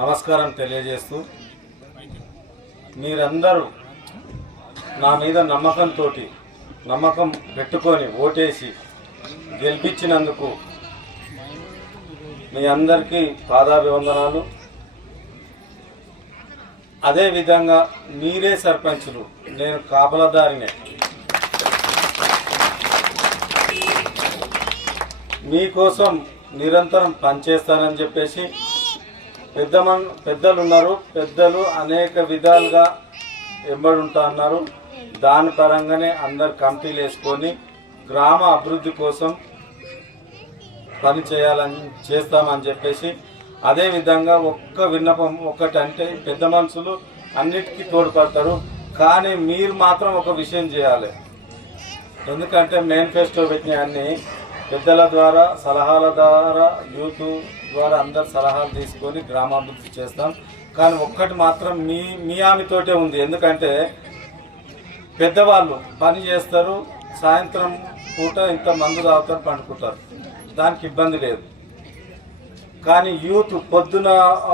నమస్కారం తెలియజేస్తూ మీరందరూ నా మీద నమ్మకం పెట్టుకొని ఓటేసి గెలిపించినందుకు మీ అందరికీ పాదాభివందనాలు. అదేవిధంగా మీరే సర్పంచులు, నేను కాపలదారినే. మీకోసం నిరంతరం పనిచేస్తానని చెప్పేసి పెద్దలు ఉన్నారు. పెద్దలు అనేక విధాలుగా ఎంబడుంటా అన్నారు. దాని పరంగానే అందరు కమిటీలు వేసుకొని గ్రామ అభివృద్ధి కోసం పని చేస్తామని చెప్పేసి, అదేవిధంగా ఒక్క విన్నపం ఒకటంటే పెద్ద మనుషులు అన్నిటికీ తోడ్పడతారు, కానీ మీరు మాత్రం ఒక విషయం చేయాలి. ఎందుకంటే మేనిఫెస్టో పెట్టిన అన్ని పెద్దల ద్వారా, సలహాల ద్వారా, యూత్ ద్వారా అందరు సలహాలు తీసుకొని గ్రామాభివృద్ధి చేస్తాం. కానీ ఒక్కటి మాత్రం మీ ఆమెతోటే ఉంది. ఎందుకంటే పెద్దవాళ్ళు పని చేస్తారు, సాయంత్రం పూట ఇంత మందు తాగుతారు, పండుకుంటారు, దానికి ఇబ్బంది లేదు. కానీ యూత్ పొద్దున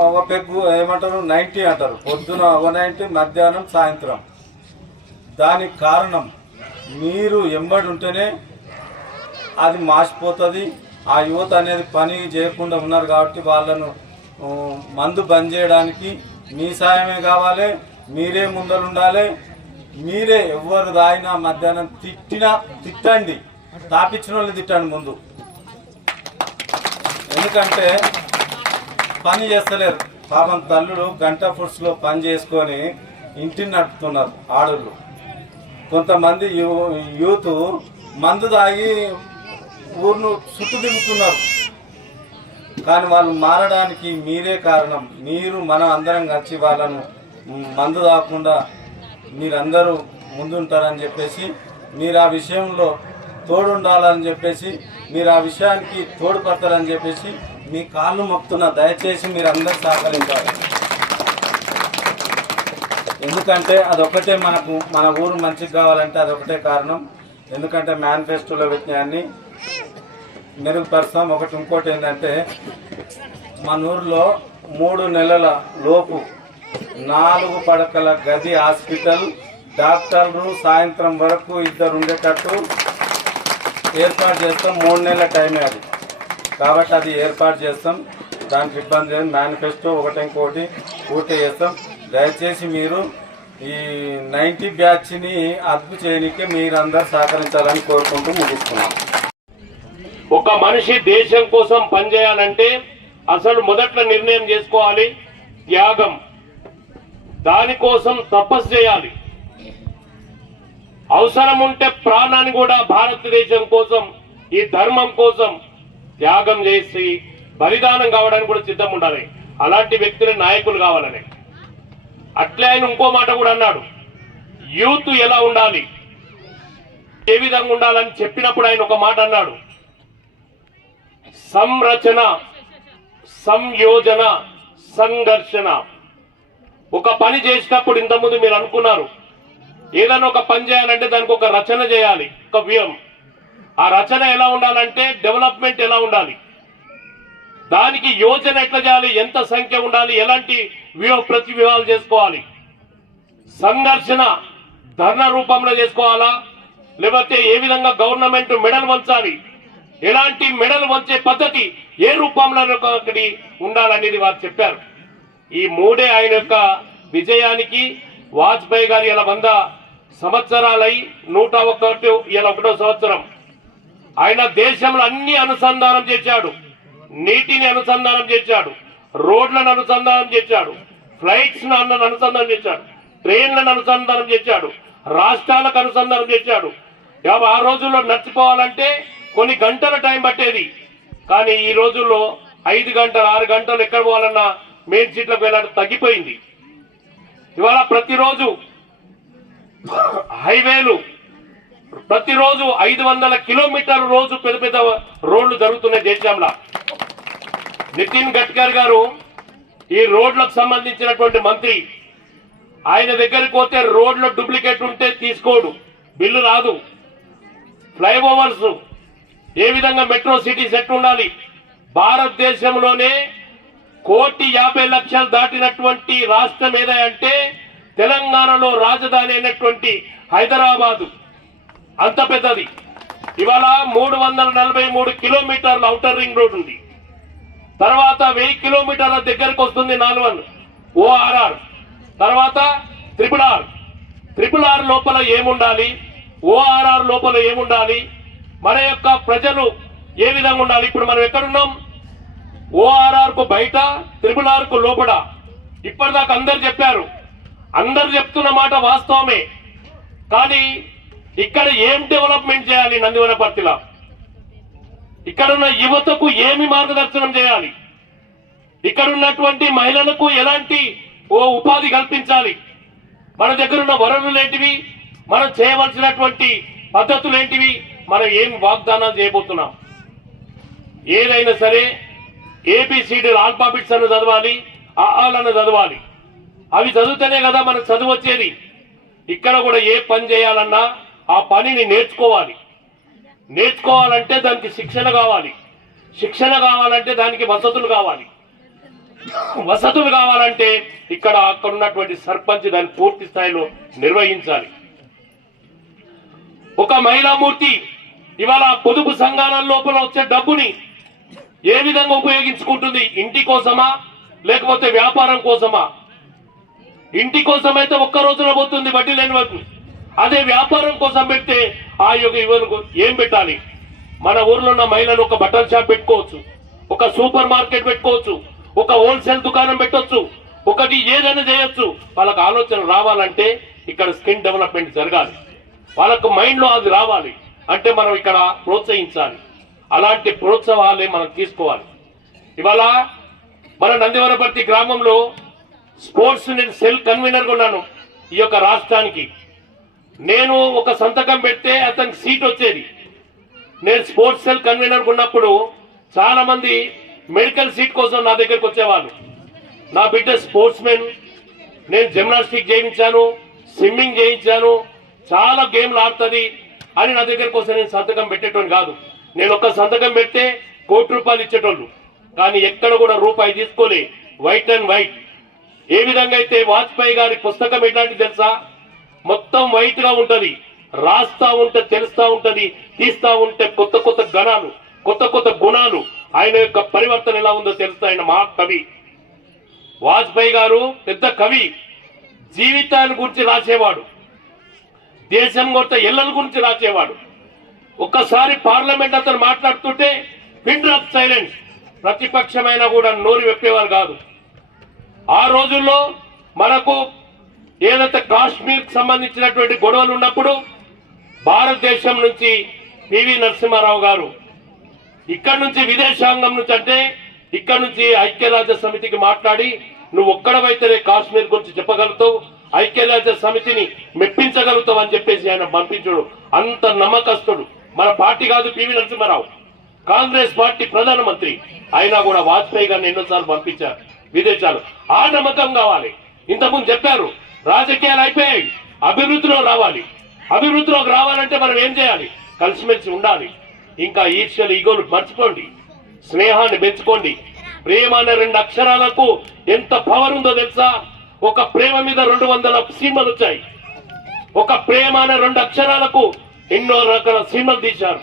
ఒక పెగ్గు ఏమంటారు 90 అంటారు, పొద్దున 190, మధ్యాహ్నం సాయంత్రం. దానికి కారణం మీరు ఎంబడి ఉంటేనే అది మాసిపోతుంది. ఆ యువత అనేది పని చేయకుండా ఉన్నారు కాబట్టి వాళ్ళను మందు బంద్ చేయడానికి మీ సాయమే కావాలి. మీరే ముందరుండాలి. మీరే ఎవరు తాగినా మధ్యాహ్నం తిట్టండి, తాపించిన వాళ్ళు తిట్టండి ముందు. ఎందుకంటే పని చేస్తలేరు పాపం. తల్లులు గంట ఫుడ్స్లో పని చేసుకొని ఇంటిని నడుపుతున్నారు ఆడళ్ళు. కొంతమంది యూత్ మందు తాగి ఊరును చుట్టూ దిగుతున్నారు. కానీ వాళ్ళు మారడానికి మీరే కారణం. మనం అందరం కలిసి వాళ్ళను మందు తాగకుండా మీరందరూ ముందుంటారని చెప్పేసి, మీరు ఆ విషయంలో తోడుండాలని చెప్పేసి, మీరు ఆ విషయానికి తోడ్పడతారని చెప్పేసి మీ కాళ్ళు మొక్కుతున్నా. దయచేసి మీరందరూ సహకరించాలి. ఎందుకంటే అదొకటే మన ఊరు మంచిగా కావాలంటే అదొకటే కారణం. ఎందుకంటే మేనిఫెస్టోలో పెట్టినాయన్ని మెరుగుపరుస్తాం. ఇంకోటి ఏంటంటే మన ఊరిలో 3 నెలల లోపు 4 పడకల గది హాస్పిటల్, డాక్టర్లు సాయంత్రం వరకు 2 ఉండేటట్టు ఏర్పాటు చేస్తాం. 3 నెలల టైమే అది కాబట్టి అది ఏర్పాటు చేస్తాం. దానికి ఇబ్బంది లేదు. మేనిఫెస్టో ఇంకోటి పూర్తి చేస్తాం. దయచేసి మీరు ఈ 90 బ్యాచ్ని అదుపు చేయడానికి మీరందరూ సహకరించాలని కోరుకుంటూ ముగిస్తున్నాం. ఒక మనిషి దేశం కోసం పనిచేయాలంటే అసలు మొదట్లో నిర్ణయం చేసుకోవాలి, త్యాగం. దానికోసం తపస్సు చేయాలి. అవసరం ఉంటే ప్రాణాన్ని కూడా భారతదేశం కోసం, ఈ ధర్మం కోసం త్యాగం చేసి బలిదానం కావడానికి కూడా సిద్ధం ఉండాలి. అలాంటి వ్యక్తులే నాయకులు కావాలని. అట్లే ఆయన ఇంకో మాట కూడా అన్నాడు, యూత్ ఎలా ఉండాలి, ఏ విధంగా ఉండాలని చెప్పినప్పుడు ఆయన ఒక మాట అన్నాడు, సంరచన, సంయోజన, సంఘర్షణ. ఒక పని చేసినప్పుడు ఇంతకుముందు మీరు అనుకున్నారు, ఏదైనా ఒక పని చేయాలంటే దానికి ఒక రచన చేయాలి, ఒక వ్యూహం. ఆ రచన ఎలా ఉండాలంటే డెవలప్మెంట్ ఎలా ఉండాలి, దానికి యోజన ఎట్లా చేయాలి, ఎంత సంఖ్య ఉండాలి, ఎలాంటి ప్రతి వ్యూహాలు చేసుకోవాలి. సంఘర్షణ ధర్నా రూపంలో చేసుకోవాలా, లేకపోతే ఏ విధంగా గవర్నమెంట్ మెడల్ వంచాలి, ఎలాంటి మెడల్ వంచే పద్ధతి ఏ రూపంలో ఉండాలనేది వారు చెప్పారు. ఈ 3 ఆయన యొక్క విజయానికి వాజ్పేయి గారు ఇలా 100 సంవత్సరాలై 101 ఇలా 1వ సంవత్సరం. ఆయన దేశంలో అన్ని అనుసంధానం చేశాడు. నీటిని అనుసంధానం చేశాడు, రోడ్లను అనుసంధానం చేశాడు, ఫ్లైట్స్ అనుసంధానం చేశాడు, ట్రైన్లను అనుసంధానం చేశాడు, రాష్ట్రాలకు అనుసంధానం చేశాడు. ఆ రోజుల్లో నడిచిపోవాలంటే కొన్ని గంటల టైం పట్టేది. కానీ ఈ రోజుల్లో 5 గంటలు 6 గంటలు ఎక్కడ పోవాలన్నా మెయిన్ సీట్లకు వెళ్ళాలని తగ్గిపోయింది. ఇవాళ ప్రతిరోజు హైవేలు, ప్రతిరోజు 500 కిలోమీటర్ల రోజు పెద్ద పెద్ద రోడ్లు జరుగుతున్నాయి దేశంలో. నితిన్ గడ్కరీ గారు ఈ రోడ్లకు సంబంధించినటువంటి మంత్రి. ఆయన దగ్గరికి పోతే రోడ్లో డూప్లికేట్ ఉంటే తీసుకోడు, బిల్లు రాదు. ఫ్లైఓవర్స్, ఏ విధంగా మెట్రో సిటీస్ ఎట్టు ఉండాలి, భారతదేశంలోనే 1,50,00,000 దాటినటువంటి రాష్ట్రం ఏదంటే తెలంగాణలో రాజధాని అయినటువంటి హైదరాబాదు. అంత పెద్దది. ఇవాళ 343 కిలోమీటర్ల ఔటర్ రింగ్ రోడ్ ఉంది. తర్వాత 1000 కిలోమీటర్ల దగ్గరకు వస్తుంది 4 ORR. తర్వాత ట్రిపుల్ ఆర్ లోపల ఏముండాలి, ORR లోపల ఏముండాలి, మన యొక్క ప్రజలు ఏ విధంగా ఉండాలి. ఇప్పుడు మనం ఎక్కడున్నాం? ORR కు బయట, RRR కు లోపల. ఇప్పటిదాకా అందరు చెప్పారు, అందరు చెప్తున్న మాట వాస్తవమే. కానీ ఇక్కడ ఏం డెవలప్మెంట్ చేయాలి? నందివనపర్తిలో ఇక్కడున్న యువతకు ఏమి మార్గదర్శనం చేయాలి? ఇక్కడ ఉన్నటువంటి మహిళలకు ఎలాంటి ఉపాధి కల్పించాలి? మన దగ్గర ఉన్న వనరులు ఏంటివి? మనం చేయవలసినటువంటి పద్ధతులు ఏంటివి? మనం ఏం వాగ్దానాలు చేయబోతున్నాం? ఏదైనా సరే ABCD ఆల్ఫాబెట్స్ అన్న చదవాలి, ఆలను చదవాలి. అవి చదివితేనే కదా మనకు చదువు వచ్చేది. ఇక్కడ కూడా ఏ పని చేయాలన్నా ఆ పనిని నేర్చుకోవాలంటే దానికి శిక్షణ కావాలి. శిక్షణ కావాలంటే దానికి వసతులు కావాలి. వసతులు కావాలంటే అక్కడ ఉన్నటువంటి సర్పంచ్ దాన్ని పూర్తి స్థాయిలో నిర్వహించాలి. ఒక మహిళామూర్తి ఇవాళ పొదుపు సంఘాల లోపల వచ్చే డబ్బుని ఏ విధంగా ఉపయోగించుకుంటుంది? ఇంటి కోసమా లేకపోతే వ్యాపారం కోసమా? ఇంటి కోసం అయితే ఒక్క రోజులో పోతుంది వడ్డీ లేని వరకు. అదే వ్యాపారం కోసం పెడితే ఆ యొక్క యువకు ఏం పెట్టాలి? మన ఊర్లో ఉన్న మహిళలు ఒక బట్టల షాప్ పెట్టుకోవచ్చు, ఒక సూపర్ మార్కెట్ పెట్టుకోవచ్చు, ఒక హోల్సేల్ దుకాణం పెట్టొచ్చు, ఒకటి ఏదైనా చేయొచ్చు. వాళ్ళకి ఆలోచన రావాలంటే ఇక్కడ స్కిల్ డెవలప్మెంట్ జరగాలి. వాళ్ళకు మైండ్ లో అది రావాలి అంటే మనం ఇక్కడ ప్రోత్సహించాలి. అలాంటి ప్రోత్సాహాలే మనం తీసుకోవాలి. ఇవాళ మన నందివనపర్తి గ్రామంలో స్పోర్ట్స్ నేను సెల్ కన్వీనర్గా ఉన్నాను. ఈ యొక్క రాష్ట్రానికి నేను ఒక సంతకం పెడితే అతనికి సీట్ వచ్చేది. నేను స్పోర్ట్స్ సెల్ కన్వీనర్గా ఉన్నప్పుడు చాలా మంది మెడికల్ సీట్ కోసం నా దగ్గరకు వచ్చేవాళ్ళు. నా బిడ్డ స్పోర్ట్స్ మెన్, నేను జిమ్నాస్టిక్ చేయించాను, స్విమ్మింగ్ చేయించాను, చాలా గేమ్లు ఆడుతుంది అని నా దగ్గరకు వస్తే నేను సంతకం పెట్టేటోని కాదు. నేను ఒక సంతకం పెడితే ₹1,00,00,000 ఇచ్చేటోళ్ళు. కానీ ఎక్కడ కూడా రూపాయి తీసుకోలే. White and white. ఏ విధంగా అయితే వాజ్పేయి గారి పుస్తకం ఎట్లాంటి తెలుసా? మొత్తం వైట్ గా ఉంటది. రాస్తా ఉంటే తెలుస్తా ఉంటది, తీస్తా ఉంటే కొత్త కొత్త గణాలు, కొత్త కొత్త గుణాలు, ఆయన యొక్క పరివర్తన ఎలా ఉందో తెలుస్తా. ఆయన మహాకవి వాజ్పేయి గారు పెద్ద కవి. జీవితాన్ని గురించి రాసేవాడు, దేశం కొత్త ఎల్లల గురించి రాసేవాడు. ఒక్కసారి పార్లమెంట్ అతను మాట్లాడుతుంటే పిన్ డ్రాప్ సైలెన్స్, ప్రతిపక్షమైనా కూడా నోరు వెప్పేవారు కాదు. ఆ రోజుల్లో మనకు ఏదైతే కాశ్మీర్ సంబంధించినటువంటి గొడవలు ఉన్నప్పుడు భారతదేశం నుంచి పివి నరసింహారావు గారు ఇక్కడి నుంచి విదేశాంగం నుంచి అంటే ఇక్కడి నుంచి ఐక్యరాజ్య సమితికి మాట్లాడి నువ్వు ఒక్కడవైతేనే కాశ్మీర్ గురించి చెప్పగలుగుతావు, ఐక్యరాజ్య సమితిని మెప్పించగలుగుతావు అని చెప్పేసి ఆయన పంపించడు. అంత నమ్మకస్తుడు. మన పార్టీ కాదు పివి నరసింహారావు, కాంగ్రెస్ పార్టీ ప్రధానమంత్రి. అయినా కూడా వాజ్పేయి గారిని ఎన్నోసార్లు పంపించారు విదేశాలు. ఆ నమ్మకం కావాలి. ఇంతకుముందు చెప్పారు రాజకీయాలు అయిపోయాయి, అభివృద్ధిలో రావాలి. అభివృద్ధిలోకి రావాలంటే మనం ఏం చేయాలి? కలిసిమెలిసి ఉండాలి. ఇంకా ఈర్ష్యలు, ఈగోలు మర్చిపోండి, స్నేహాన్ని పెంచుకోండి. ప్రేమ అనే 2 అక్షరాలకు ఎంత పవర్ ఉందో తెలుసా? ఒక ప్రేమ మీద 200 సినిమాలు వచ్చాయి. ఒక ప్రేమ అనే 2 అక్షరాలకు ఎన్నో రకాల సినిమాలు తీశారు.